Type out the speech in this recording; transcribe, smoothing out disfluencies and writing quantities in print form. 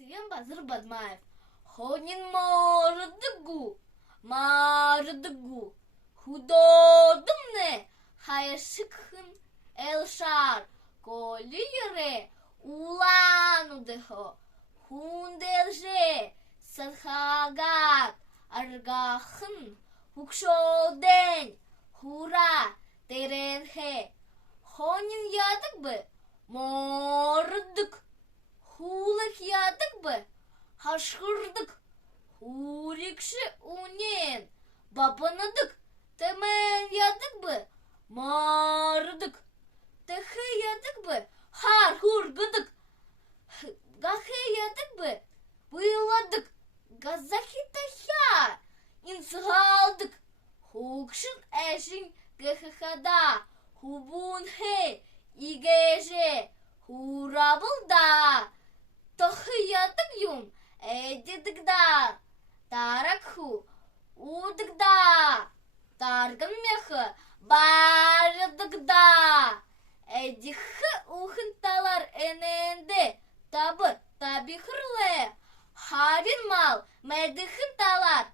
Сивен Базыр Бадмаев. Хонин мардыгу. Худодымны хайшыкхын элшар. Коли йыре уланудыхо. Хунделже садхагат аргахын. Хукшодень хура теренхе. Хонин ядык бы мордык. Хулык ядык бы хашхырдык. Хурикши унен бабаныдык. Темен ядык бы мардык. Техе ядык бы хар хургыдык. Гахе ядык бы быйладык. Газахи тахя инсгалдык. Хукшын эшин гехахада. Хубунхе игеже хурабылда. Тохы ядык юм эдидыгда. Таракху удыгда. Таргын мехы бардыгда. Эдихы ухынталар эненде. Табы табихырлы. Харин мал медихынталар.